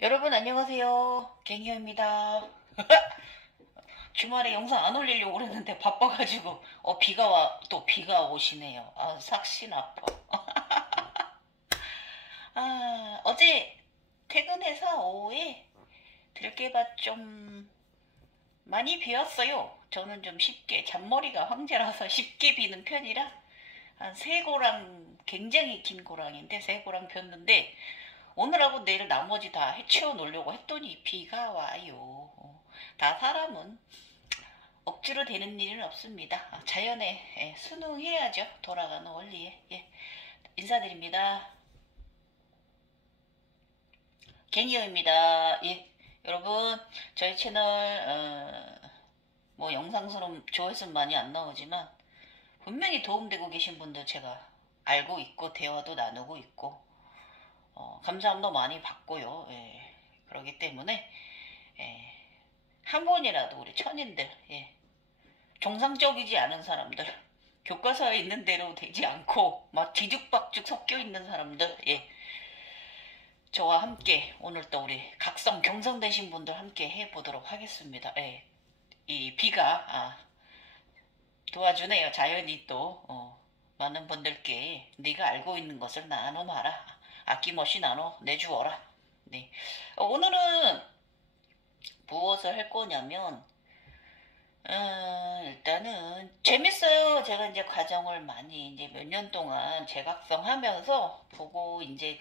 여러분 안녕하세요. 갱이입니다. 주말에 영상 안 올리려고 그랬는데 바빠가지고 또 비가 오시네요. 삭신 아파. 어제 퇴근해서 오후에 들깨밭 좀 많이 비왔어요. 저는 좀 쉽게 잔머리가 황제라서 쉽게 비는 편이라 한 세 고랑, 굉장히 긴 고랑인데 세 고랑 폈는데 오늘하고 내일 나머지 다 해치워 놓으려고 했더니 비가 와요. 다 사람은 억지로 되는 일은 없습니다. 자연에 순응해야죠. 돌아가는 원리에. 인사드립니다. 갱이어입니다. 여러분 저희 채널 뭐 영상수는 조회수는 많이 안 나오지만 분명히 도움되고 계신 분들 제가 알고 있고 대화도 나누고 있고 감사함도 많이 받고요. 그러기 때문에 예, 한 번이라도 우리 천인들, 정상적이지 않은 사람들, 교과서에 있는 대로 되지 않고 막 뒤죽박죽 섞여 있는 사람들, 저와 함께 오늘 또 우리 각성 경성되신 분들 함께 해보도록 하겠습니다. 이 비가 도와주네요. 자연이 또 많은 분들께 네가 알고 있는 것을 나눠마라. 아낌없이 나눠 내주어라. 네. 오늘은 무엇을 할 거냐면 일단은 재밌어요. 제가 이제 과정을 많이 이제 몇 년 동안 재각성하면서 보고 이제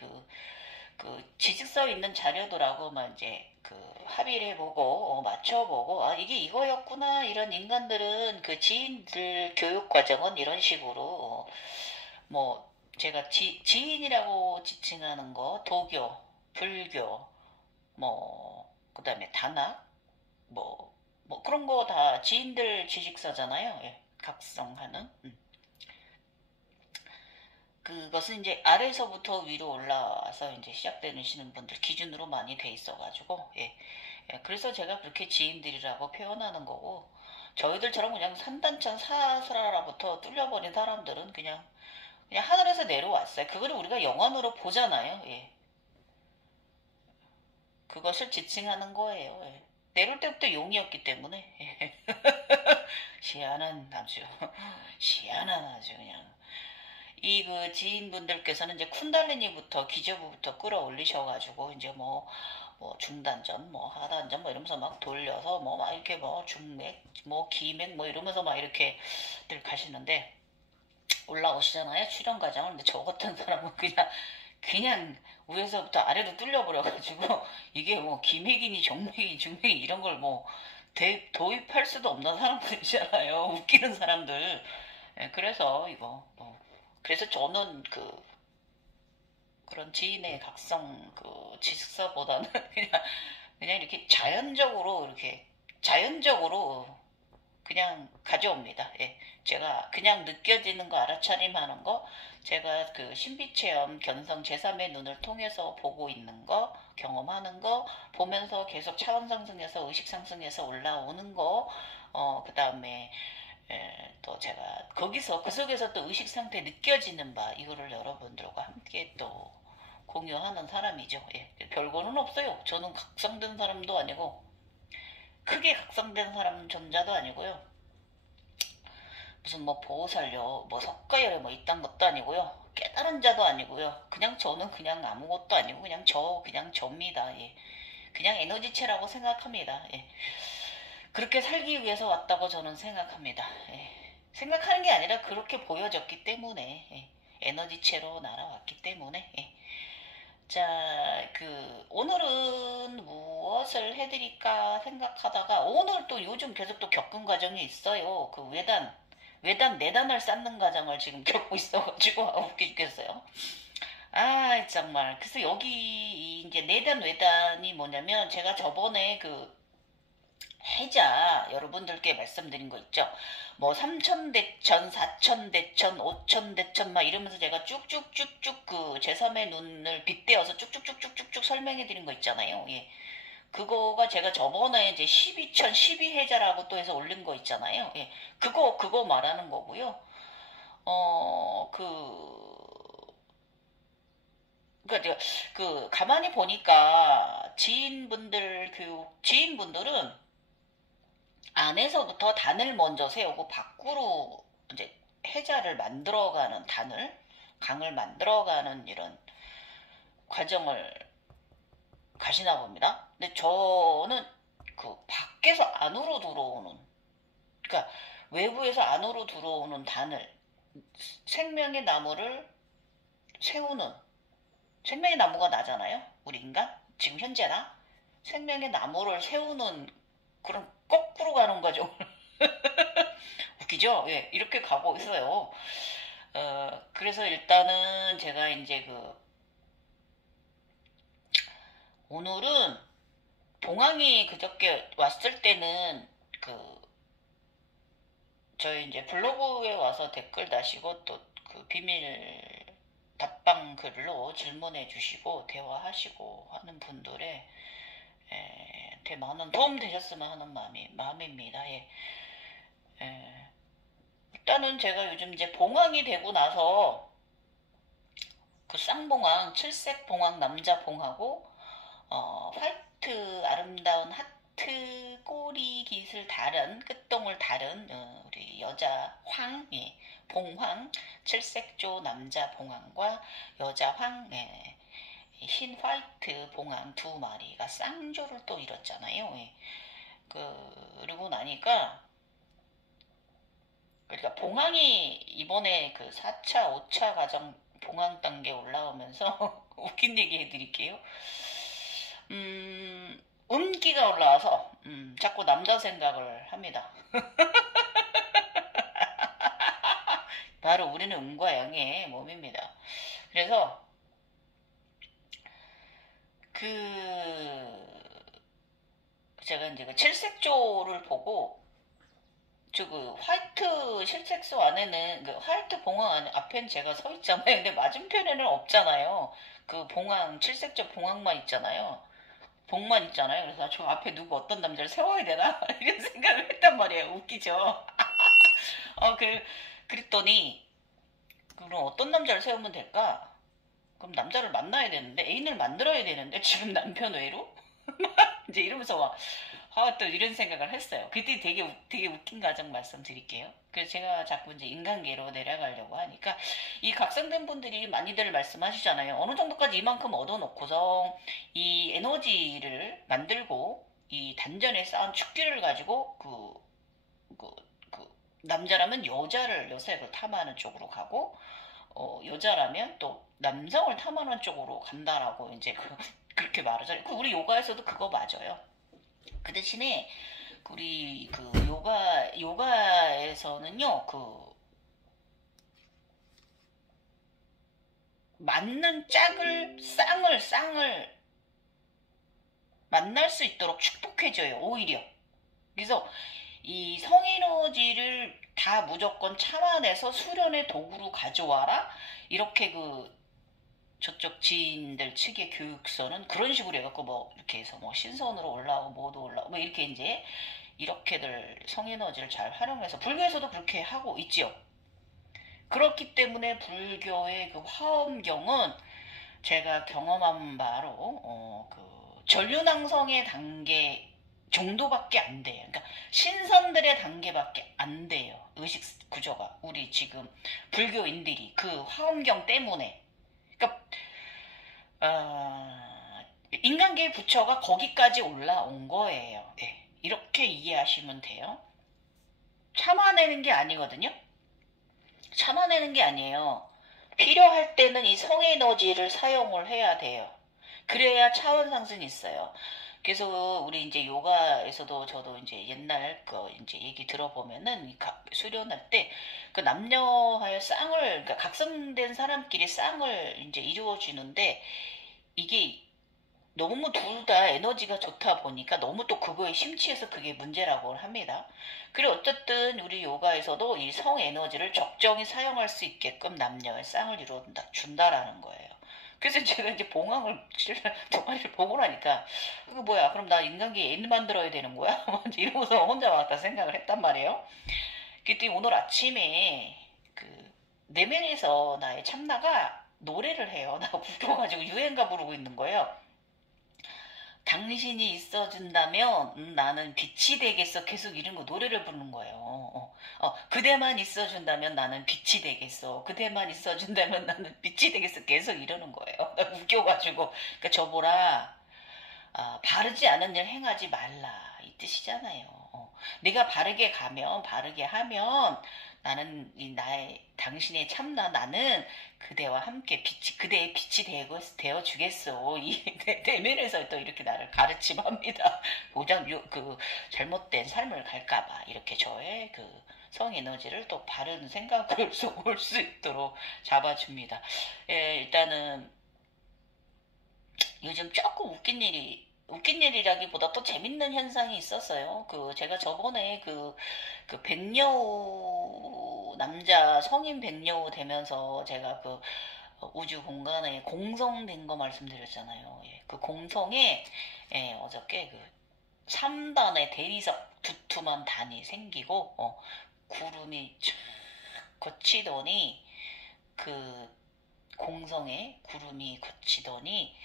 그 지식서 있는 자료들하고 막 이제 그 합의를 해보고 맞춰보고 이게 이거였구나. 이런 인간들은 그 지인들 교육 과정은 이런 식으로 뭐 제가 지인이라고 지칭하는 거 도교, 불교, 뭐 그다음에 단학, 뭐 그런 거 다 지인들 지식서잖아요. 각성하는. 그것은 이제 아래서부터 위로 올라와서 이제 시작되시는 분들 기준으로 많이 돼 있어가지고, 그래서 제가 그렇게 지인들이라고 표현하는 거고, 저희들처럼 그냥 산단천 사스라라부터 뚫려버린 사람들은 그냥 하늘에서 내려왔어요. 그거를 우리가 영원으로 보잖아요. 그것을 지칭하는 거예요. 내려올 때부터 용이었기 때문에. 시원한 아주 시원한 아주 그냥 이 그 지인분들께서는 이제 쿤달리니부터 기저부부터 끌어올리셔가지고 이제 뭐 중단전 뭐 하단전 뭐 이러면서 막 돌려서 뭐 막 이렇게 뭐 중맥 뭐 기맥 뭐 이러면서 막 이렇게들 가시는데 올라오시잖아요. 출연 과정을. 근데 저 같은 사람은 그냥 위에서부터 아래로 뚫려버려가지고 이게 뭐 기맥이니 정맥이니 중맥이 이런 걸 뭐 도입할 수도 없는 사람들이잖아요. 웃기는 사람들. 그래서 그래서 저는 그런 지인의 각성 지식서보다는 그냥 이렇게 자연적으로 그냥 가져옵니다. 제가 그냥 느껴지는 거 알아차림하는 거, 제가 그 신비체험 견성 제3의 눈을 통해서 보고 있는 거, 경험하는 거, 보면서 계속 차원 상승해서 의식 상승해서 올라오는 거, 그 다음에 또 제가 거기서 그 속에서 또 의식 상태 느껴지는 바 이거를 여러분들과 함께 또 공유하는 사람이죠. 별거는 없어요. 저는 각성된 사람도 아니고 크게 각성된 사람 전자도 아니고요. 무슨 뭐 보살요, 뭐 석가열에 뭐 이딴 것도 아니고요. 깨달은 자도 아니고요. 그냥 저는 그냥 아무것도 아니고 그냥 접니다. 그냥 에너지체라고 생각합니다. 그렇게 살기 위해서 왔다고 저는 생각합니다. 생각하는 게 아니라 그렇게 보여졌기 때문에 에너지체로 날아왔기 때문에 자, 오늘은 무엇을 해드릴까 생각하다가, 오늘 또 요즘 계속 또 겪은 과정이 있어요. 외단, 내단을 쌓는 과정을 지금 겪고 있어가지고, 웃겨 죽겠어요. 정말. 그래서 여기, 이제 내단, 외단이 뭐냐면, 제가 저번에 해자 여러분들께 말씀드린 거 있죠. 뭐 3천대천, 4천대천, 5천대천 막 이러면서 제가 쭉쭉쭉쭉 그 제3의 눈을 빗대어서 쭉쭉쭉쭉쭉 설명해 드린 거 있잖아요. 그거가 제가 저번에 이제 12천, 12해자라고 또 해서 올린 거 있잖아요. 그거 말하는 거고요. 그러니까 가만히 보니까 지인분들은 안에서부터 단을 먼저 세우고 밖으로 이제 해자를 만들어가는 강을 만들어가는 이런 과정을 가시나 봅니다. 근데 저는 그 밖에서 안으로 들어오는, 그러니까 외부에서 안으로 들어오는 단을, 생명의 나무를 세우는, 생명의 나무가 나잖아요. 우리 인간 지금 현재나 생명의 나무를 세우는 그런 거꾸로 가는 거죠. 웃기죠? 예, 이렇게 가고 있어요. 그래서 일단은 제가 이제 오늘은 봉황이 그저께 왔을 때는 저희 이제 블로그에 와서 댓글 다시고 또 그 비밀 답방 글로 질문해 주시고 대화하시고 하는 분들의 많은 도움 되셨으면 하는 마음입니다. 예. 일단은 제가 요즘 이제 봉황이 되고 나서 그 쌍봉황, 칠색 봉황 남자 봉하고 화이트 아름다운 하트 꼬리 깃을 다른 끝동을 다른 우리 여자 황, 예, 봉황, 칠색조 남자 봉황과 여자 황, 예, 흰 화이트 봉황 두 마리가 쌍조를 또 이뤘잖아요. 예. 그러고 나니까 그러니까 봉황이 이번에 그 4차, 5차 과정 봉황 단계 올라오면서 웃긴 얘기 해드릴게요. 운기가 올라와서 자꾸 남자 생각을 합니다. 바로 우리는 음과 양의 몸입니다. 그래서 제가 이제 그 칠색조를 보고 화이트 실색소 안에는 화이트 봉황 앞엔 제가 서 있잖아요. 근데 맞은편에는 없잖아요. 그 봉황 칠색조 봉황만 있잖아요. 봉만 있잖아요. 그래서 저 앞에 누구 어떤 남자를 세워야 되나 이런 생각을 했단 말이에요. 웃기죠. 그랬더니 그럼 어떤 남자를 세우면 될까? 그럼 남자를 만나야 되는데 애인을 만들어야 되는데 지금 남편 외로 이제 이러면서 또 이런 생각을 했어요. 그때 되게 웃긴 가정 말씀드릴게요. 그래서 제가 자꾸 이제 인간계로 내려가려고 하니까 이 각성된 분들이 많이들 말씀하시잖아요. 어느 정도까지 이만큼 얻어놓고서 이 에너지를 만들고 이 단전에 쌓은 축기를 가지고 남자라면 여색을 탐하는 쪽으로 가고 여자라면 또 남성을 탐하는 쪽으로 간다라고 이제 그렇게 말하잖아요. 우리 요가에서도 그거 맞아요. 그 대신에 우리 요가에서는요 맞는 쌍을 만날 수 있도록 축복해줘요. 오히려. 그래서 이 성에너지를 다 무조건 참아내서 수련의 도구로 가져와라. 이렇게 저쪽 지인들 측의 교육서는 그런 식으로 해갖고 이렇게 해서 신선으로 올라오고 뭐도 올라오고 이렇게 이제 이렇게들 성에너지를 잘 활용해서 불교에서도 그렇게 하고 있지요. 그렇기 때문에 불교의 그 화엄경은 제가 경험한 바로 전륜왕성의 단계 정도밖에 안 돼요. 그러니까 신선들의 단계밖에 안 돼요. 의식 구조가 우리 지금 불교인들이 그 화엄경 때문에 그러니까 인간계의 부처가 거기까지 올라온 거예요. 네, 이렇게 이해하시면 돼요. 참아내는 게 아니거든요. 참아내는 게 아니에요. 필요할 때는 이 성에너지를 사용을 해야 돼요. 그래야 차원 상승이 있어요. 그래서 우리 이제 요가에서도 저도 이제 옛날 이제 얘기 들어보면은 수련할 때 그 남녀하여 그러니까 각성된 사람끼리 쌍을 이제 이루어지는데 이게 너무 둘 다 에너지가 좋다 보니까 너무 또 그거에 심취해서 그게 문제라고 합니다. 그리고 어쨌든 우리 요가에서도 이 성 에너지를 적정히 사용할 수 있게끔 남녀의 쌍을 준다라는 거예요. 그래서 제가 이제 봉황을 두 마리를 보고 나니까 이거 뭐야? 그럼 나 인간계 애인 만들어야 되는 거야? 이러면서 혼자 왔다 생각을 했단 말이에요. 그랬더니 오늘 아침에 네 명이서 나의 참나가 노래를 해요. 나 웃겨가지고 유행가 부르고 있는 거예요. 당신이 있어준다면 나는 빛이 되겠어. 계속 이런 거 노래를 부르는 거예요. 그대만 있어준다면 나는 빛이 되겠어. 그대만 있어준다면 나는 빛이 되겠어. 계속 이러는 거예요. 나 웃겨가지고. 그러니까 저보라 바르지 않은 일 행하지 말라 이 뜻이잖아요. 네가 바르게 가면 바르게 하면 나는 이 나의 당신의 참나 나는 그대와 함께 빛이 그대의 빛이 되어 주겠어. 이 대면에서 또 이렇게 나를 가르침합니다. 오장 그 잘못된 삶을 갈까봐 이렇게 저의 그 성에너지를 또 바른 생각을 올 수 있도록 잡아줍니다. 예, 일단은 요즘 조금 웃긴 일이라기보다 또 재밌는 현상이 있었어요. 제가 저번에 백여우, 남자 성인 백여우 되면서 제가 우주 공간에 공성된 거 말씀드렸잖아요. 예, 그 공성에, 예, 어저께 3단의 대리석 두툼한 단이 생기고, 구름이 쫙 거치더니, 그 공성에 구름이 거치더니,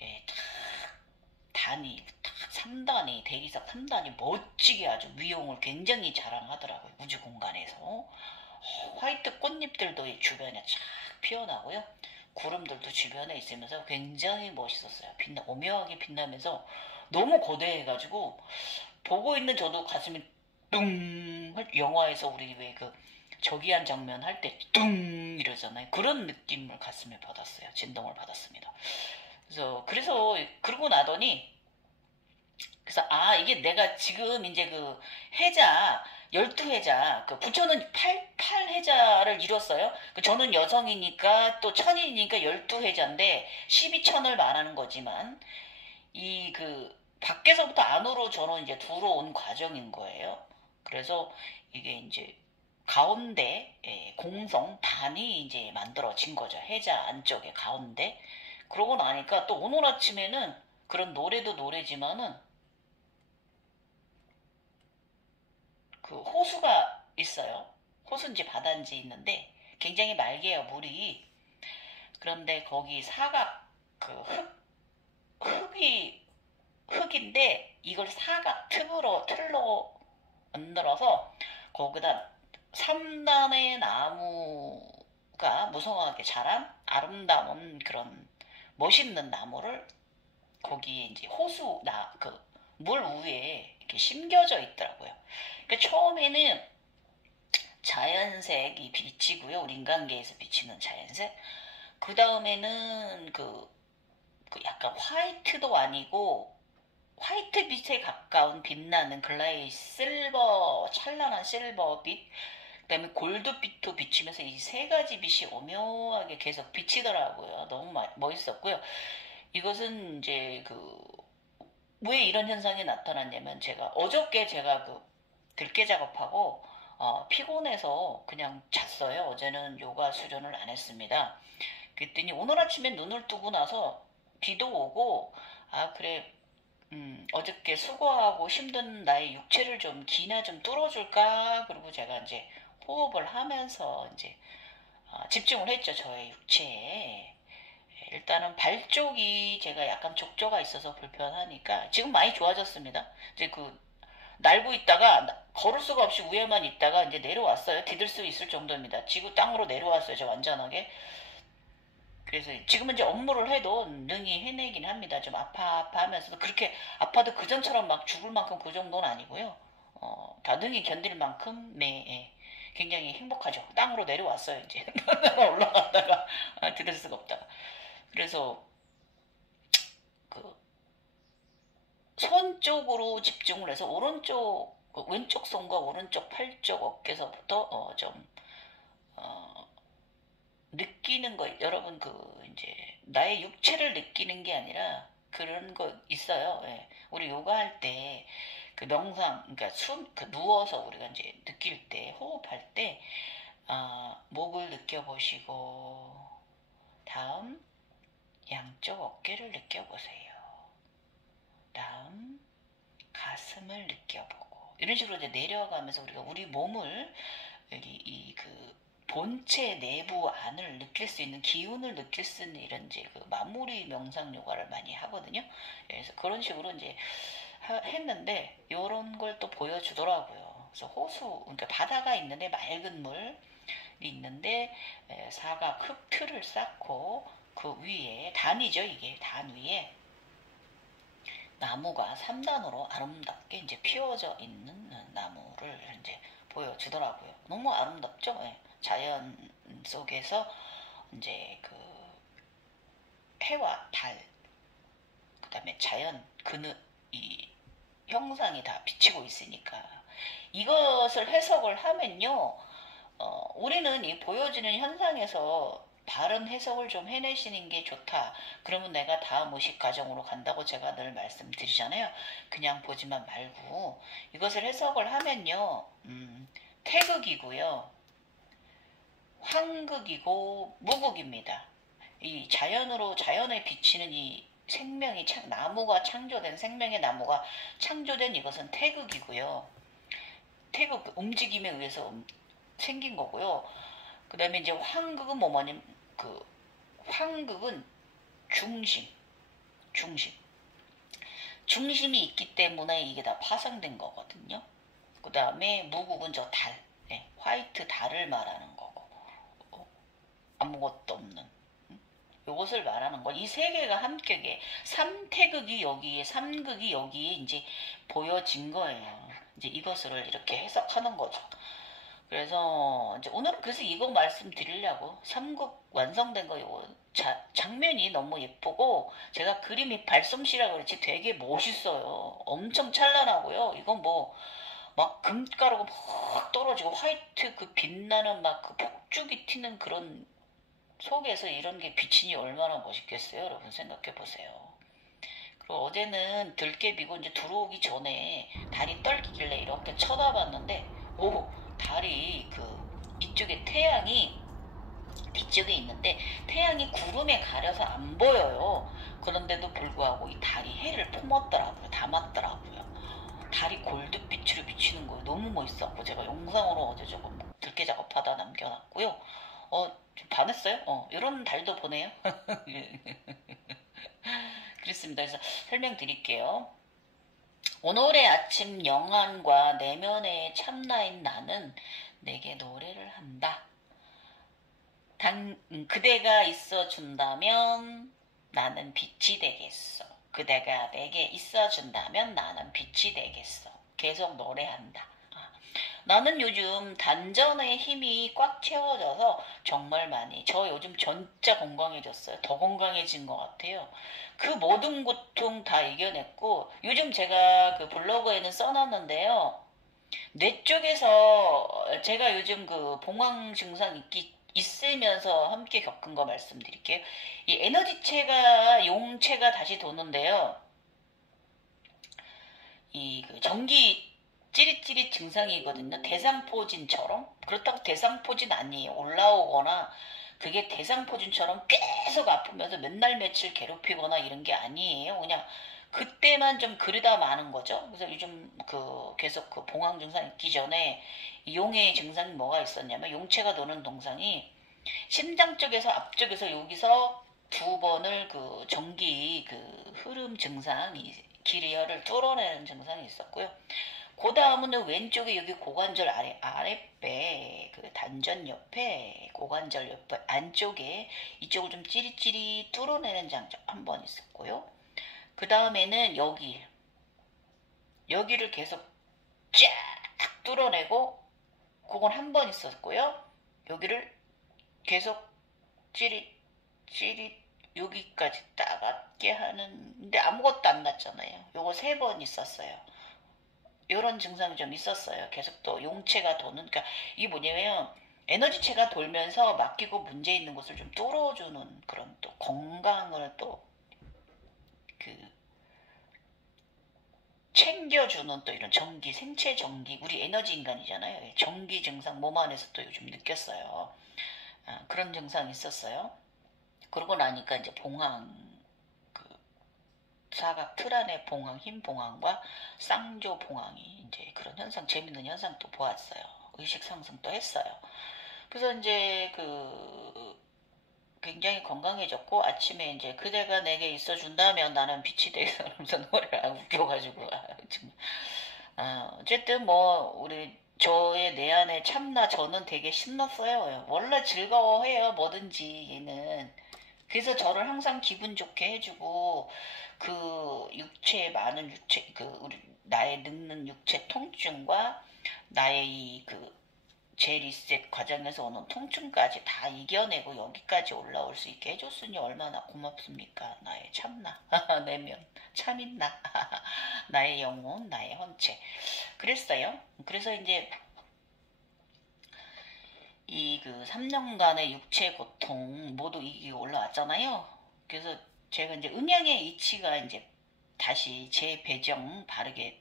예, 단이 3단이 대리석 3단이 멋지게 아주 위용을 굉장히 자랑하더라고요. 우주 공간에서 화이트 꽃잎들도 주변에 쫙 피어나고요. 구름들도 주변에 있으면서 굉장히 멋있었어요. 오묘하게 빛나면서 너무 거대해가지고 보고 있는 저도 가슴이 뚱 영화에서 우리 왜 저기한 장면 할 때 뚱 이러잖아요. 그런 느낌을 가슴에 받았어요. 진동을 받았습니다. 그래서 그러고 나더니 이게 내가 지금 이제 해자 12해자 부처는 8해자를 이뤘어요. 저는 여성이니까 또 천인이니까 12해자인데 12천을 말하는 거지만 밖에서부터 안으로 저는 이제 들어온 과정인 거예요. 그래서 이게 이제 가운데 공성 단이 이제 만들어진 거죠. 해자 안쪽에 가운데. 그러고 나니까 또 오늘 아침에는 그런 노래도 노래지만은 호수가 있어요. 호수인지 바다인지 있는데 굉장히 맑게요, 물이. 그런데 거기 사각 흙인데 이걸 틀로 만들어서 거기다 3단의 나무가 무성하게 자란 아름다운 그런 멋있는 나무를 거기에 이제 물 위에 이렇게 심겨져 있더라고요. 그러니까 처음에는 자연색이 빛이고요. 우리 인간계에서 비치는 자연색. 그 다음에는 약간 화이트도 아니고 화이트 빛에 가까운 빛나는 찬란한 실버빛, 그 다음에 골드빛도 비치면서 이 세 가지 빛이 오묘하게 계속 비치더라고요. 너무 멋있었고요. 이것은 이제 왜 이런 현상이 나타났냐면 어저께 제가 들깨 작업하고 피곤해서 그냥 잤어요. 어제는 요가 수련을 안 했습니다. 그랬더니 오늘 아침에 눈을 뜨고 나서 비도 오고 그래 어저께 수고하고 힘든 나의 육체를 좀 기나 좀 뚫어줄까. 그리고 제가 이제 호흡을 하면서 이제 집중을 했죠. 저의 육체에. 일단은 발 쪽이 제가 약간 족저가 있어서 불편하니까 지금 많이 좋아졌습니다. 이제 날고 있다가 걸을 수가 없이 위에만 있다가 이제 내려왔어요. 디딜 수 있을 정도입니다. 지구 땅으로 내려왔어요. 저 완전하게. 그래서 지금은 이제 업무를 해도 능히 해내긴 합니다. 좀 아파하면서도 그렇게 아파도 그전처럼 막 죽을 만큼 그 정도는 아니고요. 다 능히 견딜 만큼 네, 굉장히 행복하죠. 땅으로 내려왔어요. 이제 올라갔다가 디딜 수가 없다가. 그래서 손 쪽으로 집중을 해서 왼쪽 손과 오른쪽 팔 쪽 어깨서부터 느끼는 거, 여러분 이제 나의 육체를 느끼는 게 아니라 그런 거 있어요. 예. 우리 요가할 때 명상, 그러니까 누워서 우리가 이제 느낄 때, 호흡할 때 목을 느껴보시고 다음 양쪽 어깨를 느껴보세요. 다음 가슴을 느껴보고 이런 식으로 이제 내려가면서 우리가 우리 몸을 여기 본체 내부 안을 느낄 수 있는 기운을 느낄 수 있는 이런 이제 그 마무리 명상 요가를 많이 하거든요. 그래서 그런 식으로 이제 했는데 요런 걸 또 보여주더라고요. 그래서 호수, 그러니까 바다가 있는데 맑은 물이 있는데 사각 흙 틀을 쌓고 그 위에 단이죠, 이게 단 위에 나무가 3단으로 아름답게 이제 피어져 있는 나무를 이제 보여주더라고요. 너무 아름답죠? 예. 자연 속에서 이제 그 해와 달, 그 다음에 자연 이 형상이 다 비치고 있으니까 이것을 해석을 하면요, 우리는 이 보여지는 현상에서 바른 해석을 좀 해내시는 게 좋다. 그러면 내가 다음 의식 과정으로 간다고 제가 늘 말씀드리잖아요. 그냥 보지만 말고 이것을 해석을 하면요, 태극이고요, 황극이고 무극입니다. 이 자연에 비치는 이 생명이 나무가 창조된 생명의 나무가 창조된 이것은 태극이고요. 태극 움직임에 의해서 생긴 거고요. 그 다음에 이제 황극은 뭐냐면 그 황극은 중심이 있기 때문에 이게 다 파생된 거거든요. 그 다음에 무극은 저 달, 네, 화이트 달을 말하는 거고, 아무것도 없는 요것을 말하는 거. 이 세 개가 함께 삼태극이 여기에, 삼극이 여기에 이제 보여진 거예요. 이제 이것을 이렇게 해석하는 거죠. 그래서 이제 오늘은 그래서 이거 말씀드리려고 삼극 완성된 거 요거 장면이 너무 예쁘고 제가 그림이 발솜씨라 그렇지 되게 멋있어요. 엄청 찬란하고요. 이건 뭐 막 금가루가 막 떨어지고 화이트 그 빛나는 막 그 폭죽이 튀는 그런 속에서 이런 게 비치니 얼마나 멋있겠어요, 여러분 생각해 보세요. 그리고 어제는 들깨비고 이제 들어오기 전에 달이 떨기길래 이렇게 쳐다봤는데, 오, 달이 그 이쪽에 태양이 뒤쪽에 있는데 태양이 구름에 가려서 안 보여요. 그런데도 불구하고 이 달이 해를 품었더라고요, 담았더라고요. 달이 골드빛으로 비치는 거예요. 너무 멋있었고 제가 영상으로 어제 조금 들깨 작업하다 남겨놨고요. 좀 반했어요? 이런 달도 보내요. 그렇습니다. 그래서 설명드릴게요. 오늘의 아침 영안과 내면의 참나인 나는 내게 노래를 한다. 그대가 있어준다면 나는 빛이 되겠어. 그대가 내게 있어준다면 나는 빛이 되겠어. 계속 노래한다. 나는 요즘 단전의 힘이 꽉 채워져서 정말 저 요즘 진짜 건강해졌어요. 더 건강해진 것 같아요. 그 모든 고통 다 이겨냈고, 요즘 제가 그 블로그에는 써놨는데요. 뇌 쪽에서 제가 요즘 그 봉황 증상 있으면서 함께 겪은 거 말씀드릴게요. 이 에너지체가, 용체가 다시 도는데요. 이 그 전기 찌릿찌릿 증상이거든요. 대상포진처럼. 그렇다고 대상포진 아니에요. 올라오거나 그게 대상포진처럼 계속 아프면서 맨날 며칠 괴롭히거나 이런 게 아니에요. 그냥 그때만 좀 그러다 마는 거죠. 그래서 요즘 계속 그 봉황 증상 있기 전에 용의 증상이 뭐가 있었냐면, 용체가 도는 동상이 심장 쪽에서 앞쪽에서 여기서 두 번을 그 전기 그 흐름 증상이 기리혈을 뚫어내는 증상이 있었고요. 그 다음은 왼쪽에 여기 고관절 아랫배, 그 단전 옆에, 고관절 옆에 안쪽에 이쪽을 좀 찌릿찌릿 뚫어내는 장점 한 번 있었고요. 그 다음에는 여기를 계속 쫙 뚫어내고, 그건 한 번 있었고요. 여기를 계속 찌릿 여기까지 따갑게 하는데 아무것도 안 났잖아요. 요거 3번 있었어요. 요런 증상이 좀 있었어요. 계속 또 용체가 도는, 그러니까 이게 뭐냐면 에너지체가 돌면서 막히고 문제 있는 것을 좀 뚫어주는 그런 또 건강을 또 챙겨주는 또 이런 생체 전기, 우리 에너지 인간이잖아요. 전기 증상 몸 안에서 또 요즘 느꼈어요. 그런 증상이 있었어요. 그러고 나니까 이제 사각 틀 안에 흰 봉황과 쌍조 봉황이 이제 그런 현상, 재밌는 현상 또 보았어요. 의식 상승 또 했어요. 그래서 이제 그 굉장히 건강해졌고 아침에 이제 그대가 내게 있어준다면 나는 빛이 되겠어 그러면서 노래를 웃겨가지고 정말. 어쨌든 뭐 우리 저의 내 안에 참나 저는 되게 신났어요. 원래 즐거워해요 뭐든지 얘는. 그래서 저를 항상 기분 좋게 해주고 그 육체에 많은 육체 그 우리 나의 늙는 육체 통증과 나의 이그 재리셋 과정에서 오는 통증까지 다 이겨내고 여기까지 올라올 수 있게 해줬으니 얼마나 고맙습니까? 나의 참나, 내면, 참있나, 나의 영혼, 나의 헌체. 그랬어요. 그래서 이제 이 그 3년간의 육체 고통 모두 이게 올라왔잖아요. 그래서 제가 이제 음양의 이치가 이제 다시 재배정 바르게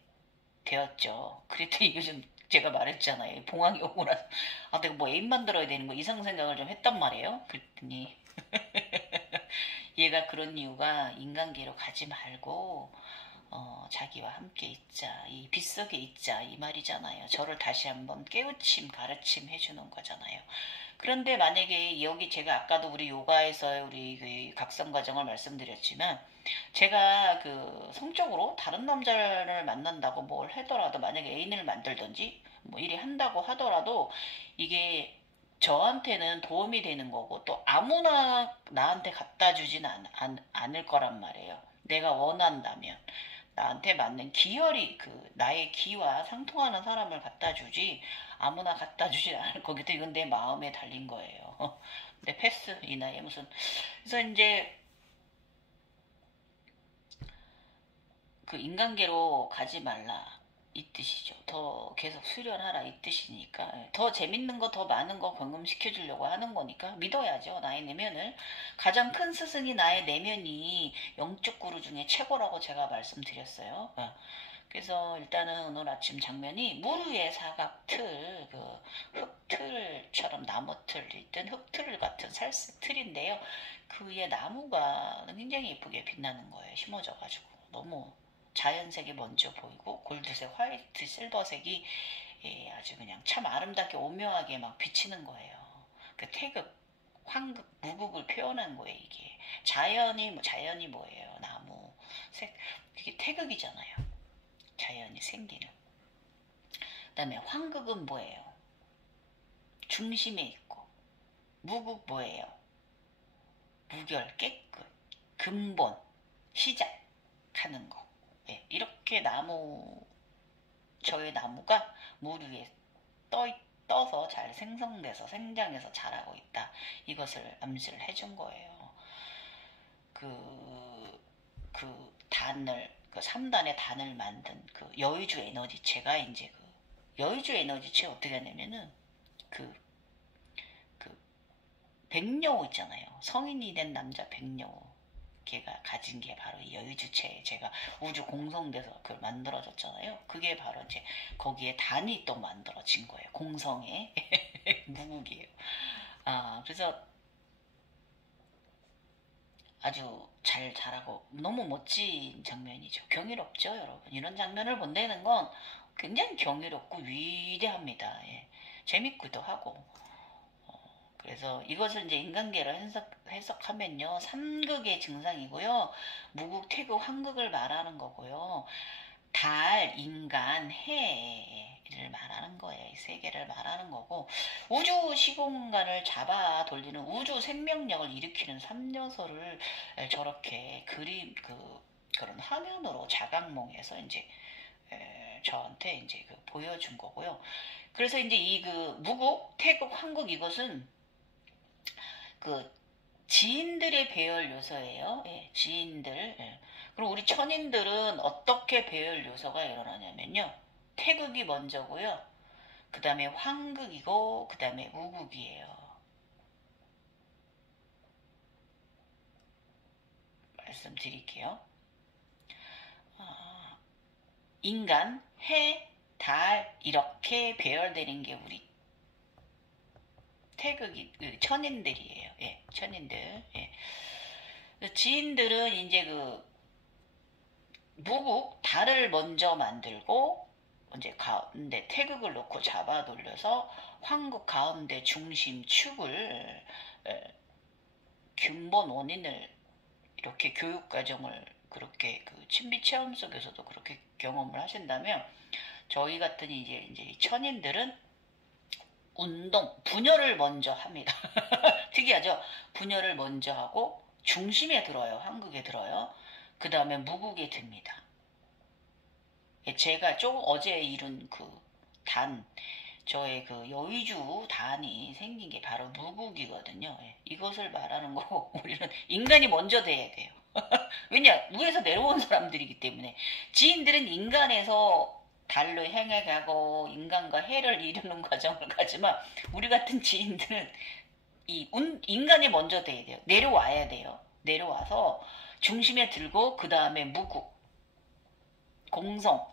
되었죠. 그랬더니 요즘 제가 말했잖아요. 봉황이 오고 나서 내가 뭐 애인 만들어야 되는 거 이상 생각을 좀 했단 말이에요. 그랬더니 얘가 그런 이유가 인간계로 가지 말고 자기와 함께 있자, 이 빗속에 있자 이 말이잖아요. 저를 다시 한번 깨우침, 가르침 해주는 거잖아요. 그런데 만약에 여기 제가 아까도 우리 요가에서 우리 그 각성 과정을 말씀드렸지만 제가 그 성적으로 다른 남자를 만난다고 뭘 하더라도 만약에 애인을 만들든지 뭐 이리 한다고 하더라도 이게 저한테는 도움이 되는 거고 또 아무나 나한테 갖다 주진 않을 거란 말이에요. 내가 원한다면 나한테 맞는 기혈이 그 나의 기와 상통하는 사람을 갖다 주지 아무나 갖다 주진 않을 거기도 이건 내 마음에 달린 거예요. 근데 패스 이 나이에 무슨 그래서 이제 그 인간계로 가지 말라 이 뜻이죠. 더 계속 수련하라 이 뜻이니까 더 재밌는 거 더 많은 거 경험시켜 주려고 하는 거니까 믿어야죠. 나의 내면을. 가장 큰 스승이 나의 내면이 영적 구루 중에 최고라고 제가 말씀드렸어요. 그래서 일단은 오늘 아침 장면이 물 위에 사각틀, 그 흙틀처럼 나무틀 있던 흙틀 같은 살색 틀인데요. 그 위에 나무가 굉장히 예쁘게 빛나는 거예요. 심어져가지고 너무 자연색이 먼저 보이고 골드색, 화이트, 실버색이 아주 그냥 참 아름답게 오묘하게 막 비치는 거예요. 그 태극, 황극, 무극을 표현한 거예요. 이게 자연이 뭐예요? 나무, 색, 그게 태극이잖아요. 자연이 생기는. 그다음에 황극은 뭐예요? 중심에 있고 무극 뭐예요? 무결, 깨끗, 근본, 시작하는 거. 이렇게 저의 나무가 물 위에 떠서 잘 생성돼서 생장해서 자라고 있다. 이것을 암시를 해준 거예요. 그 3단의 단을 만든 그 여의주 에너지체가 이제 그 여의주 에너지체 어떻게 하냐면은 그 백녀호 있잖아요. 성인이 된 남자 백녀호. 걔가 가진 게 바로 이 여의주체 제가 우주 공성돼서 그걸 만들어졌잖아요. 그게 바로 이제 거기에 단이 또 만들어진 거예요. 공성의 무국이에요. 그래서 아주 잘 자라고 너무 멋진 장면이죠. 경이롭죠, 여러분. 이런 장면을 본다는 건 굉장히 경이롭고 위대합니다. 재밌기도 하고. 그래서 이것을 이제 인간계로 해석하면요. 삼극의 증상이고요. 무극, 태극, 황극을 말하는 거고요. 달, 인간, 해를 말하는 거예요. 이 세 개를 말하는 거고 우주 시공간을 잡아 돌리는 우주 생명력을 일으키는 삼요소를 저렇게 그런 화면으로 자각몽에서 이제 저한테 이제 보여준 거고요. 그래서 이제 이 무국, 태극, 황극 이것은 그 지인들의 배열 요소예요. 지인들. 그럼 우리 천인들은 어떻게 배열 요소가 일어나냐면요. 태극이 먼저고요. 그 다음에 황극이고 그 다음에 우극이에요. 말씀드릴게요. 인간, 해, 달 이렇게 배열되는 게 우리 태극이 천인들이에요. 천인들. 지인들은 이제 무국 달을 먼저 만들고 이제 가운데 태극을 놓고 잡아 돌려서 황국 가운데 중심 축을 근본 원인을 이렇게 교육 과정을 그렇게 그 친비 체험 속에서도 그렇게 경험을 하신다면 저희 같은 이제 천인들은 분열을 먼저 합니다. 특이하죠? 분열을 먼저 하고 중심에 들어요. 한국에 들어요. 그 다음에 무국에 듭니다. 제가 조금 어제 이룬 저의 그 여의주 단이 생긴 게 바로 무국이거든요. 이것을 말하는 거고, 우리는 인간이 먼저 돼야 돼요. 왜냐? 위에서 내려온 사람들이기 때문에. 지인들은 인간에서 달로 향해 가고, 인간과 해를 이루는 과정을 가지만, 우리 같은 지인들은 인간이 먼저 돼야 돼요. 내려와야 돼요. 내려와서 중심에 들고, 그 다음에 무국, 공성,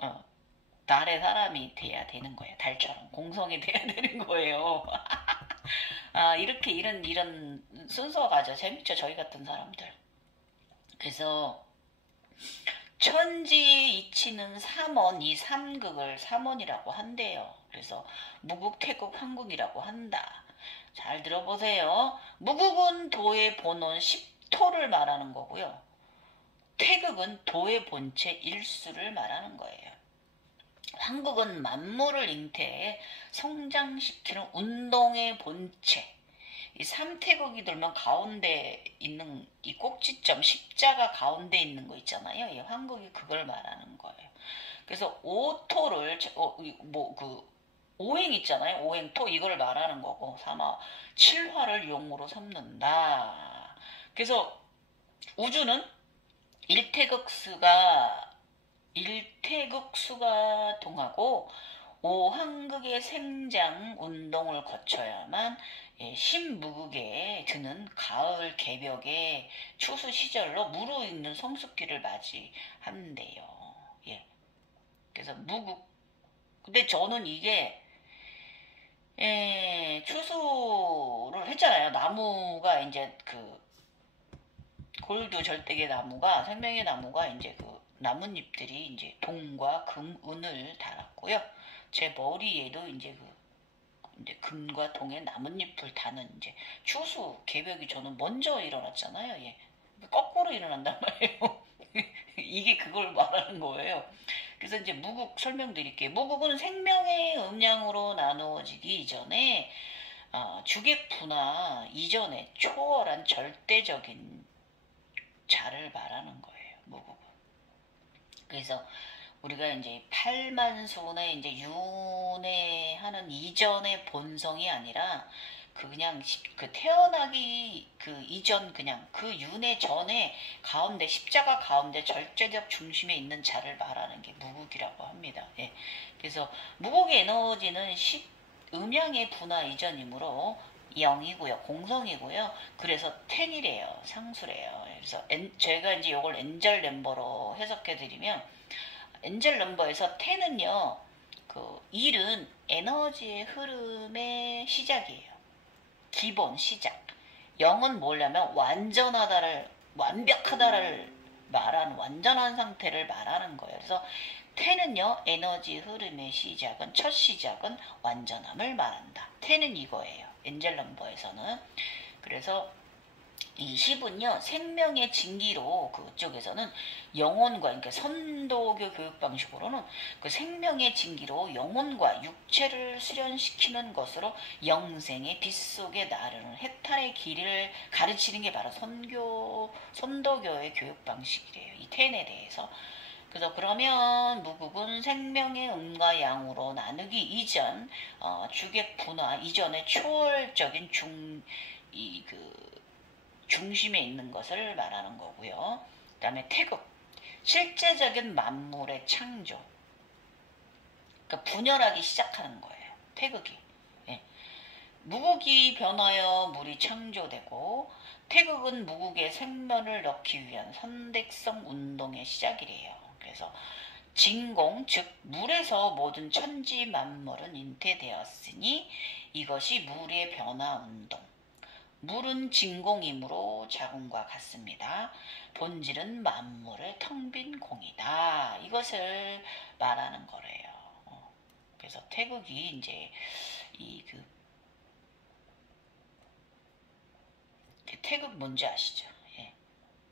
달의 사람이 돼야 되는 거예요. 달처럼 공성이 돼야 되는 거예요. 이렇게 이런 순서가 아주 재밌죠. 저희 같은 사람들. 그래서 천지 이치는 삼원, 이 삼극을 삼원이라고 한대요. 그래서 무국, 태국, 한국이라고 한다. 잘 들어보세요. 무국은 도의 본원 10토를 말하는 거고요. 태극은 도의 본체 일수를 말하는 거예요. 한국은 만물을 잉태해 성장시키는 운동의 본체. 이 삼태극이 돌면 가운데 있는 이 꼭지점 십자가 가운데 있는 거 있잖아요. 이 한국이 그걸 말하는 거예요. 그래서 오토를 오행 있잖아요. 오행토 이걸 말하는 거고 삼아 칠화를 용으로 삼는다. 그래서 우주는 일태극수가 동하고 오한극의 생장 운동을 거쳐야만 신무극에 드는 가을 개벽의 추수 시절로 무르익는 성숙기를 맞이한대요. 예. 그래서 무극. 근데 저는 이게 추수를 했잖아요. 나무가 이제 골드 절대계 나무가 생명의 나무가 이제 나뭇잎들이 이제 동과 금, 은을 달았고요. 제 머리에도 이제 이제 금과 동의 나뭇잎을 다는 이제 추수 개벽이 저는 먼저 일어났잖아요. 예. 거꾸로 일어난단 말이에요. 이게 그걸 말하는 거예요. 그래서 이제 무국 설명드릴게요. 무국은 생명의 음양으로 나누어지기 이전에 주객분화 이전에 초월한 절대적인 자를 말하는 거예요. 무국은. 그래서 우리가 이제 팔만수의 이제 윤회하는 이전의 본성이 아니라 그냥 태어나기 이전 그냥 윤회 전에 가운데 십자가 가운데 절제적 중심에 있는 자를 말하는 게 무국이라고 합니다. 예. 그래서 무국의 에너지는 음양의 분화 이전이므로 0이고요. 공성이고요. 그래서 텐이래요. 상수래요. 그래서 제가 이제 이걸 엔젤 넘버로 해석해 드리면 엔젤 넘버에서 텐은요. 일은 에너지의 흐름의 시작이에요. 기본 시작. 0은 뭐냐면 완벽하다를 말하는 완전한 상태를 말하는 거예요. 그래서 텐은요. 에너지 흐름의 시작은 첫 시작은 완전함을 말한다. 텐은 이거예요. 엔젤 넘버에서는. 그래서 이 10은요, 생명의 진기로 그쪽에서는 영혼과, 그러니까 선도교 교육 방식으로는 그 생명의 진기로 영혼과 육체를 수련시키는 것으로 영생의 빛 속에 나르는 해탈의 길을 가르치는 게 바로 선도교의 교육 방식이래요. 이 텐에 대해서. 그래서 그러면 무국은 생명의 음과 양으로 나누기 이전, 주객 분화 이전의 초월적인 중심에 있는 것을 말하는 거고요. 그 다음에 태극, 실제적인 만물의 창조. 그러니까 분열하기 시작하는 거예요. 태극이. 예. 무국이 변하여 물이 창조되고 태극은 무국에 생명을 넣기 위한 선택성 운동의 시작이래요. 그래서 진공, 즉 물에서 모든 천지 만물은 잉태되었으니 이것이 물의 변화 운동. 물은 진공이므로 자궁과 같습니다. 본질은 만물의 텅 빈 공이다. 이것을 말하는 거래요. 그래서 태극이 이제 이 태극 뭔지 아시죠? 예.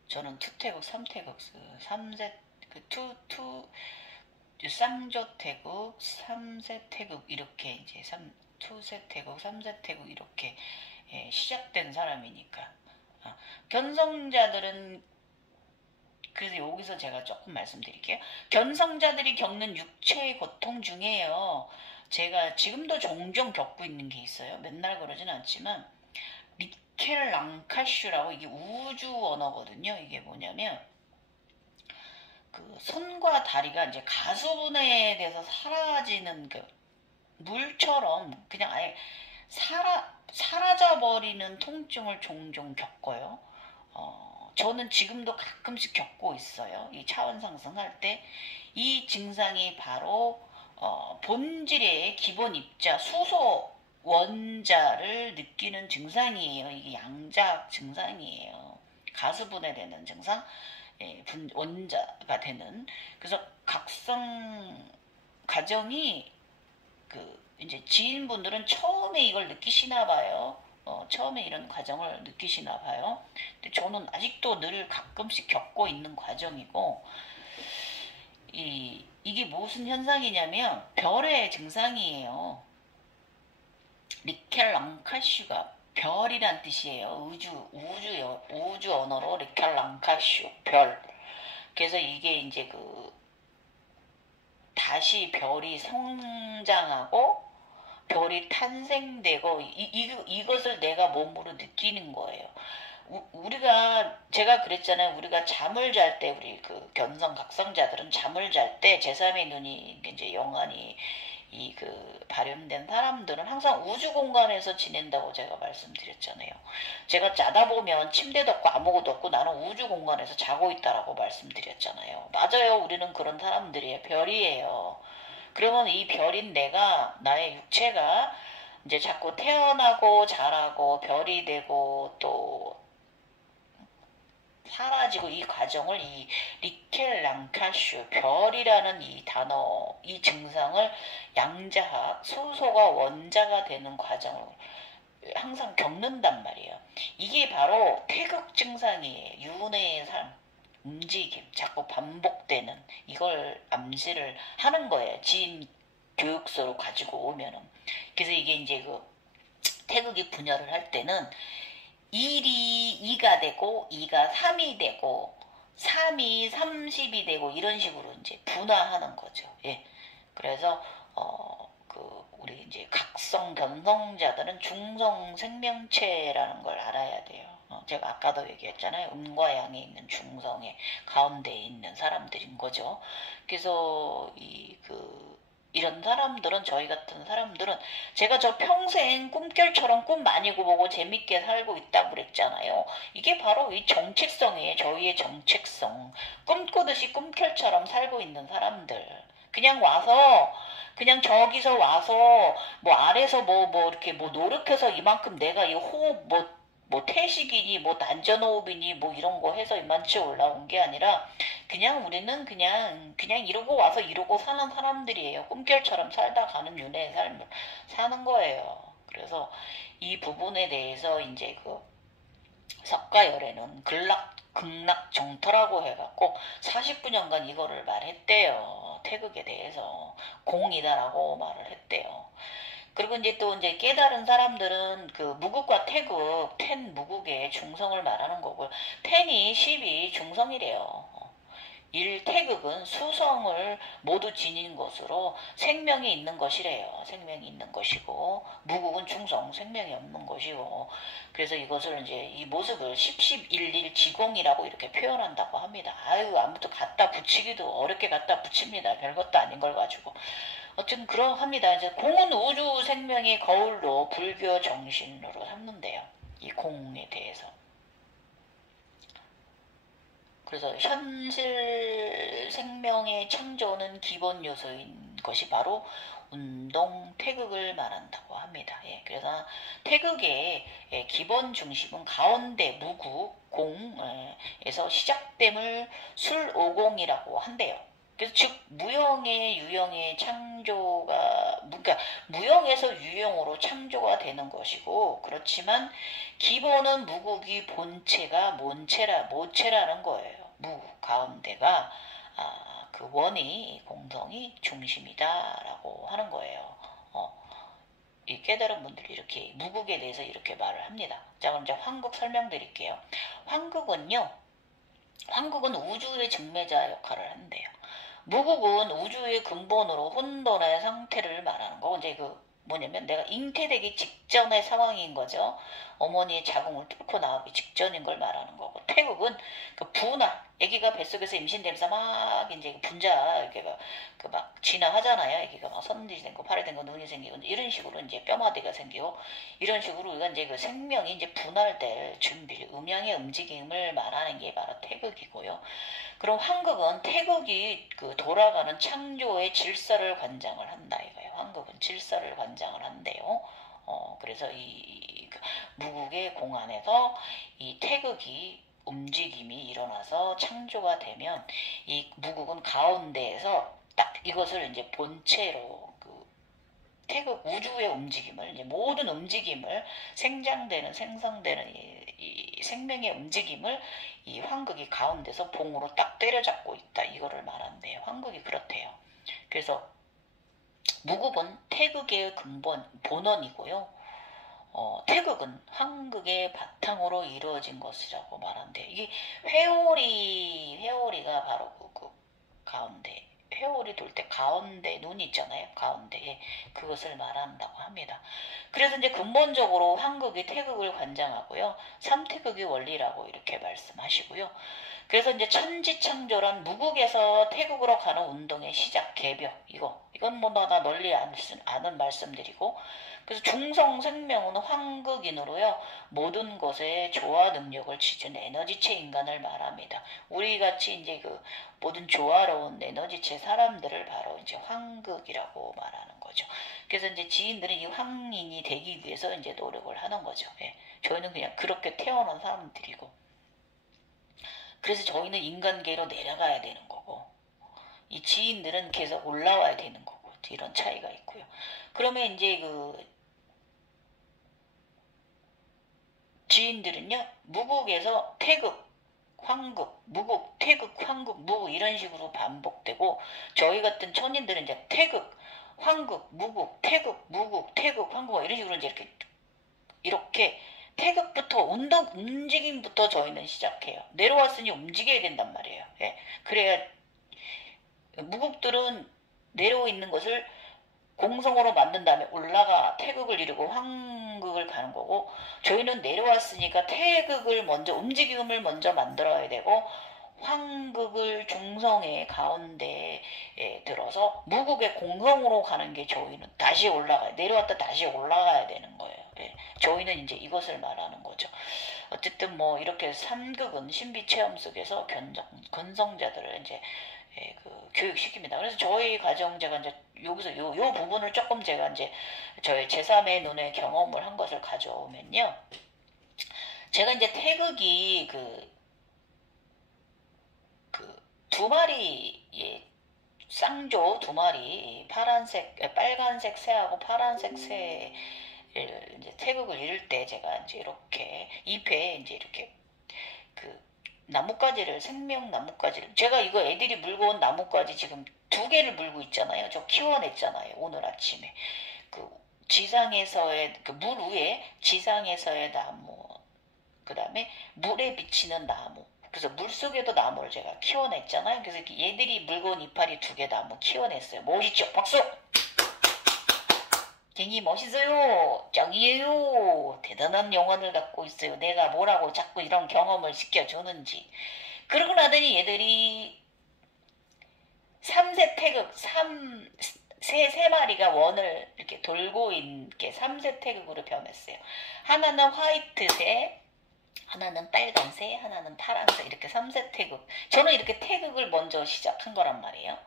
저는 투태극, 삼태극, 삼세 쌍조태극, 삼세태극 이렇게 이제 투세태극, 삼세태극 이렇게 시작된 사람이니까. 견성자들은 그래서 여기서 제가 조금 말씀드릴게요. 견성자들이 겪는 육체의 고통 중에요. 제가 지금도 종종 겪고 있는 게 있어요. 맨날 그러진 않지만 리켈 랑카슈라고 이게 우주 언어거든요. 이게 뭐냐면 그 손과 다리가 이제 가수분해에 대해서 사라지는 그 물처럼 그냥 아예 사라져버리는 통증을 종종 겪어요. 저는 지금도 가끔씩 겪고 있어요. 이 차원 상승할 때 이 증상이 바로 본질의 기본 입자 수소 원자를 느끼는 증상이에요. 이게 양자학 증상이에요. 가수분해되는 증상, 원자가 되는. 그래서 각성 과정이 이제 지인분들은 처음에 이걸 느끼시나 봐요. 처음에 이런 과정을 느끼시나 봐요. 근데 저는 아직도 늘 가끔씩 겪고 있는 과정이고, 이게 무슨 현상이냐면 별의 증상이에요. 리켈 랑카슈가 별이란 뜻이에요. 우주 언어로 리켈 랑카슈 별. 그래서 이게 이제 다시 별이 성장하고 별이 탄생되고 이것을 내가 몸으로 느끼는 거예요. 제가 그랬잖아요. 우리가 잠을 잘 때 우리 견성 각성자들은 잠을 잘 때 제3의 눈이 이제 영안이 발현된 사람들은 항상 우주 공간에서 지낸다고 제가 말씀드렸잖아요. 제가 자다 보면 침대도 없고 아무것도 없고 나는 우주 공간에서 자고 있다라고 말씀드렸잖아요. 맞아요. 우리는 그런 사람들이에요. 별이에요. 그러면 이 별인 나의 육체가 이제 자꾸 태어나고 자라고 별이 되고 또 사라지고 이 과정을 이 리켈 랑카슈 별이라는 이 단어 이 증상을 양자학 수소가 원자가 되는 과정을 항상 겪는단 말이에요. 이게 바로 태극 증상이에요. 윤회의 삶 움직임 자꾸 반복되는 이걸 암시를 하는 거예요. 지인 교육서로 가지고 오면은. 그래서 이게 이제 태극이 분열을 할 때는 1이 2가 되고 2가 3이 되고 3이 30이 되고 이런 식으로 이제 분화하는 거죠. 예. 그래서 우리 이제 각성 견성자들은 중성 생명체라는 걸 알아야 돼요. 제가 아까도 얘기했잖아요. 음과 양에 있는 중성의 가운데에 있는 사람들인 거죠. 그래서 이런 사람들은 저희 같은 사람들은 제가 저 평생 꿈결처럼 꿈 많이 꾸보고 재밌게 살고 있다고 그랬잖아요. 이게 바로 이 정체성이에요. 저희의 정체성. 꿈꾸듯이 꿈결처럼 살고 있는 사람들. 그냥 저기서 와서 뭐 아래서 뭐 이렇게 뭐 노력해서 이만큼 내가 이 호흡 뭐 태식이니 뭐 난전호흡이니 뭐 이런 거 해서 이만치 올라온 게 아니라 그냥 우리는 그냥 이러고 와서 이러고 사는 사람들이에요. 꿈결처럼 살다 가는 윤회의 삶을 사는 거예요. 그래서 이 부분에 대해서 이제 석가열애는 극락정토라고 해갖고 49년간 이거를 말했대요. 태극에 대해서 공이다라고 말을 했대요. 그리고 이제 또 이제 깨달은 사람들은 무국과 태극, 텐 무국의 중성을 말하는 거고요. 텐이 12 중성이래요. 1 태극은 수성을 모두 지닌 것으로 생명이 있는 것이래요. 생명이 있는 것이고 무국은 중성, 생명이 없는 것이고 그래서 이것을 이제 이 모습을 1011 지공이라고 이렇게 표현한다고 합니다. 아무튼 갖다 붙이기도 어렵게 갖다 붙입니다. 별것도 아닌 걸 가지고. 어쨌든 그러합니다. 이제 공은 우주 생명의 거울로 불교 정신으로 삼는데요. 이 공에 대해서. 그래서 현실 생명의 창조는 기본 요소인 것이 바로 운동 태극을 말한다고 합니다. 예, 그래서 태극의 기본 중심은 가운데 무국 공에서 시작됨을 술오공이라고 한대요. 그래서 즉 무형의 유형의 창조가 그러니까 무형에서 유형으로 창조가 되는 것이고 그렇지만 기본은 무국이 본체가 모체라는 거예요. 무국 가운데가 그 원이 공성이 중심이다라고 하는 거예요. 이 깨달은 분들이 이렇게 무국에 대해서 이렇게 말을 합니다. 자 그럼 이제 황국 설명드릴게요. 황국은 우주의 증매자 역할을 한대요. 무국은 우주의 근본으로 혼돈의 상태를 말하는 거. 이제 뭐냐면 내가 잉태되기 직전의 상황인 거죠. 어머니의 자궁을 뚫고 나오기 직전인 걸 말하는 거고. 태국은 분화, 아기가 뱃속에서 임신되면서 막 이제 분자 이렇게 막 진화하잖아요. 아기가 막 손이 생기고 팔이 생기고 눈이 생기고 이런 식으로 이제 뼈마디가 생기고 이런 식으로 우리가 이제 생명이 이제 분할될 준비, 음양의 움직임을 말하는 게 바로 태극이고요. 그럼 황극은 태극이 돌아가는 창조의 질서를 관장을 한다 이거예요. 황극은 질서를 관장을 한대요. 그래서 이 무국의 공안에서 이 태극이 움직임이 일어나서 창조가 되면 이 무국은 가운데에서 딱 이것을 이제 본체로 태극 우주의 움직임을 이제 모든 움직임을 생성되는 이 생명의 움직임을 이 황극이 가운데서 봉으로 딱 때려잡고 있다 이거를 말한대요. 황극이 그렇대요. 그래서 무국은 태극의 본원이고요. 태극은 황극의 바탕으로 이루어진 것이라고 말한대요. 이게 회오리가 바로 그 가운데 회오리 돌 때 가운데 눈이 있잖아요. 가운데에 그것을 말한다고 합니다. 그래서 이제 근본적으로 황극이 태극을 관장하고요. 삼태극의 원리라고 이렇게 말씀하시고요. 그래서 이제 천지창조란 무국에서 태극으로 가는 운동의 시작, 개벽 이건 뭐 나 널리 아는 말씀드리고 그래서 중성 생명은 황극인으로요. 모든 것에 조화 능력을 지닌 에너지체 인간을 말합니다. 우리 같이 이제 모든 조화로운 에너지체 사람들을 바로 이제 황극이라고 말하는 거죠. 그래서 이제 지인들은 이 황인이 되기 위해서 이제 노력을 하는 거죠. 예. 저희는 그냥 그렇게 태어난 사람들이고. 그래서 저희는 인간계로 내려가야 되는 거고, 이 지인들은 계속 올라와야 되는 거고, 이런 차이가 있고요. 그러면 이제 지인들은요, 무국에서 태극, 황극, 무국, 태극, 황극, 무국 이런 식으로 반복되고 저희 같은 천인들은 이제 태극, 황극, 무국, 태극, 무국, 태극, 황극 이런 식으로 이제 이렇게 태극부터 움직임부터 저희는 시작해요. 내려왔으니 움직여야 된단 말이에요. 예. 그래야 무국들은 내려오 있는 것을 공성으로 만든 다음에 올라가 태극을 이루고 황극을 가는 거고 저희는 내려왔으니까 태극을 먼저 움직임을 먼저 만들어야 되고 황극을 중성의 가운데에 들어서 무국의 공성으로 가는 게 저희는 다시 올라가야 내려왔다 다시 올라가야 되는 거예요. 예. 저희는 이제 이것을 말하는 거죠. 어쨌든 뭐 이렇게 삼극은 신비 체험 속에서 건성자들을 이제 교육시킵니다. 그래서 저희 가정 제가 이제 여기서 요 부분을 조금 제가 이제 저의 제3의 눈에 경험을 한 것을 가져오면요. 제가 이제 태극이 두 마리 쌍조 두 마리 빨간색 새하고 파란색 새 이제 태극을 이룰 때 제가 이제 이렇게 잎에 이제 이렇게 나뭇가지를 생명 나뭇가지를 제가 이거 애들이 물고 온 나뭇가지 지금 2개를 물고 있잖아요. 저 키워냈잖아요. 오늘 아침에 지상에서의 물 위에 지상에서의 나무 그 다음에 물에 비치는 나무 그래서 물속에도 나무를 제가 키워냈잖아요. 그래서 얘들이 물고 온 이파리 2개 나무 키워냈어요. 멋있죠? 박수! 갱이 멋있어요. 짱이에요. 대단한 영혼을 갖고 있어요. 내가 뭐라고 자꾸 이런 경험을 시켜주는지. 그러고 나더니 얘들이 3세 태극, 세 마리가 원을 이렇게 돌고 있게 3세 태극으로 변했어요. 하나는 화이트새, 하나는 빨간새, 하나는 파란새 이렇게 3세 태극. 저는 이렇게 태극을 먼저 시작한 거란 말이에요.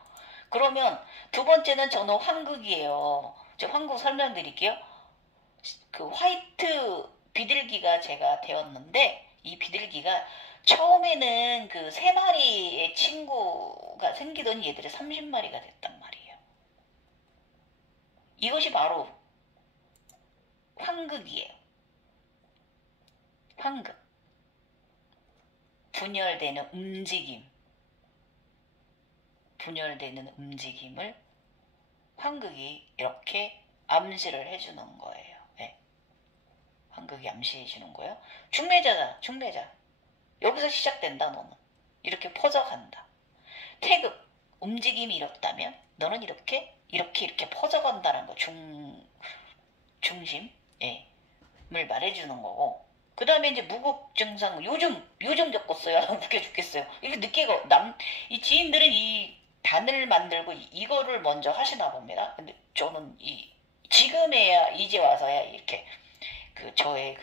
그러면 두 번째는 저는 황극이에요. 저 황국 설명드릴게요. 화이트 비둘기가 제가 되었는데 이 비둘기가 처음에는 3마리의 친구가 생기던 얘들이 30마리가 됐단 말이에요. 이것이 바로 환극이에요. 환극. 분열되는 움직임. 분열되는 움직임을 환극이 이렇게 암시를 해주는 거예요. 네. 환극이 암시해주는 거예요. 중매자다, 중매자. 여기서 시작된다, 너는. 이렇게 퍼져간다. 태극, 움직임이 이렇다면 너는 이렇게 퍼져간다는 거. 중심, 예, 을 말해주는 거고. 그 다음에 이제 무국 증상, 요즘 겪었어요. 웃겨 죽겠어요. 이게 늦게가, 이 지인들은 이 단을 만들고 이거를 먼저 하시나 봅니다. 근데 저는 지금에야, 이제 와서야 이렇게, 저의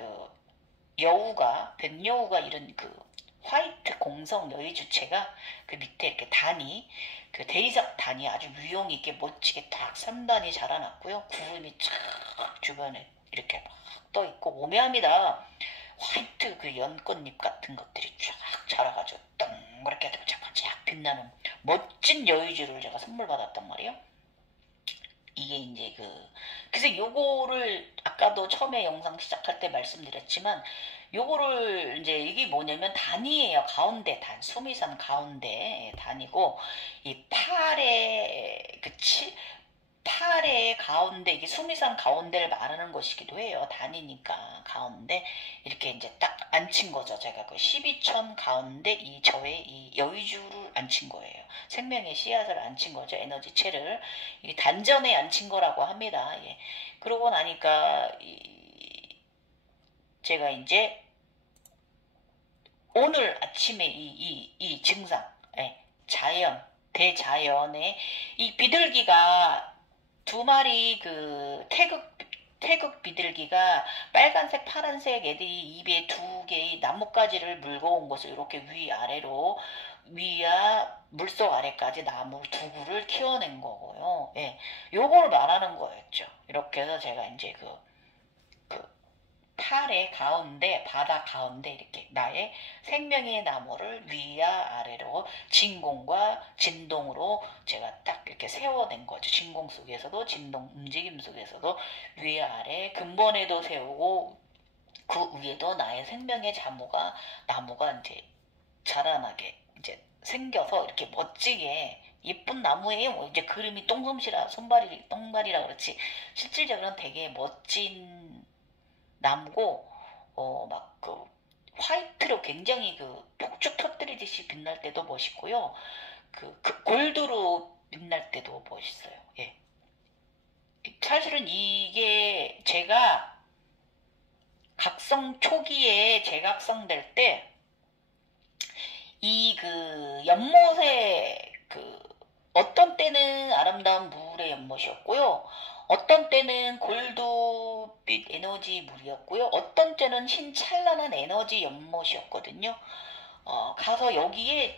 여우가, 백여우가 이런 화이트 공성 여의 주체가 그 밑에 이렇게 단이, 대리석 단이 아주 유용 있게 멋지게 딱 3단이 자라났고요. 구름이 쫙 주변에 이렇게 막 떠 있고 오묘합니다. 화이트 연꽃잎 같은 것들이 쫙 자라가지고 동그랗게 반짝반짝 빛나는 멋진 여의주를 제가 선물 받았단 말이에요. 이게 이제 그래서 요거를 아까도 처음에 영상 시작할 때 말씀드렸지만 요거를 이제 이게 뭐냐면 단이에요. 가운데 단, 수미산 가운데 단이고 이 팔의 가운데, 이게 수미산 가운데를 말하는 것이기도 해요. 단이니까 가운데 이렇게 이제 딱 앉힌 거죠. 제가 12천 가운데 저의 이 여의주를 앉힌 거예요. 생명의 씨앗을 앉힌 거죠. 에너지체를 이 단전에 앉힌 거라고 합니다. 예. 그러고 나니까 제가 이제 오늘 아침에 이 증상, 예, 대자연의 이 비둘기가 두 마리 태극 비둘기가 빨간색, 파란색 애들이 입에 두 개의 나뭇가지를 물고 온 것을 이렇게 위아래로 위와 물속 아래까지 나무 두 그루를 키워낸 거고요. 예, 요걸 말하는 거였죠. 이렇게 해서 제가 이제 팔의 가운데, 바다 가운데 이렇게 나의 생명의 나무를 위와 아래로 진공과 진동으로 제가 딱 이렇게 세워낸 거죠. 진공 속에서도 진동 움직임 속에서도 위와 아래 근본에도 세우고 그 위에도 나의 생명의 나무가 이제 자라나게 이제 생겨서 이렇게 멋지게 예쁜 나무예요. 뭐 이제 그림이 똥발이라 그렇지 실질적으로는 되게 멋진 나무고 화이트로 굉장히 폭죽 터뜨리듯이 빛날 때도 멋있고요. 골드로 빛날 때도 멋있어요. 예. 사실은 이게 제가 초기에 재각성될 때 연못에 어떤 때는 아름다운 물의 연못이었고요. 어떤 때는 골드빛 에너지 물이었고요. 어떤 때는 흰 찬란한 에너지 연못이었거든요. 가서 여기에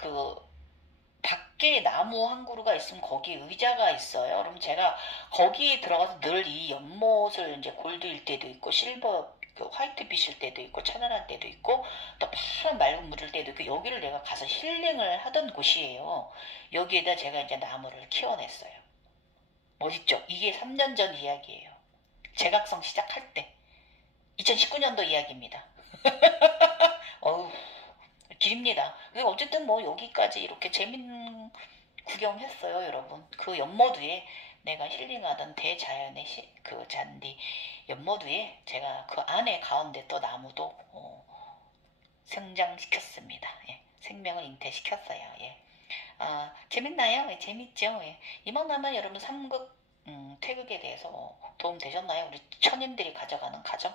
밖에 나무 한 그루가 있으면 거기에 의자가 있어요. 그럼 제가 거기에 들어가서 늘 이 연못을 이제 골드일 때도 있고 실버 화이트빛일 때도 있고 찬란할 때도 있고 또 파란 맑은 물일 때도 있고 여기를 내가 가서 힐링을 하던 곳이에요. 여기에다 제가 이제 나무를 키워냈어요. 멋있죠? 이게 3년 전 이야기예요. 재각성 시작할 때 2019년도 이야기입니다. 어우 길입니다. 그리고 어쨌든 여기까지 이렇게 재밌는 구경했어요, 여러분. 연못 위에 내가 힐링하던 대자연의 잔디 연못 위에 제가 안에 가운데 또 나무도 성장시켰습니다. 예. 생명을 잉태시켰어요. 예. 재밌나요? 예, 재밌죠? 예. 이만하면 여러분 삼극 태극에 대해서 도움 되셨나요? 우리 천인들이 가져가는 가정.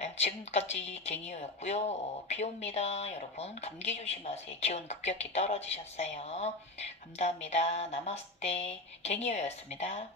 예, 지금까지 갱이호였고요. 비 옵니다. 여러분 감기 조심하세요. 기온 급격히 떨어지셨어요. 감사합니다. 나마스테 갱이호였습니다.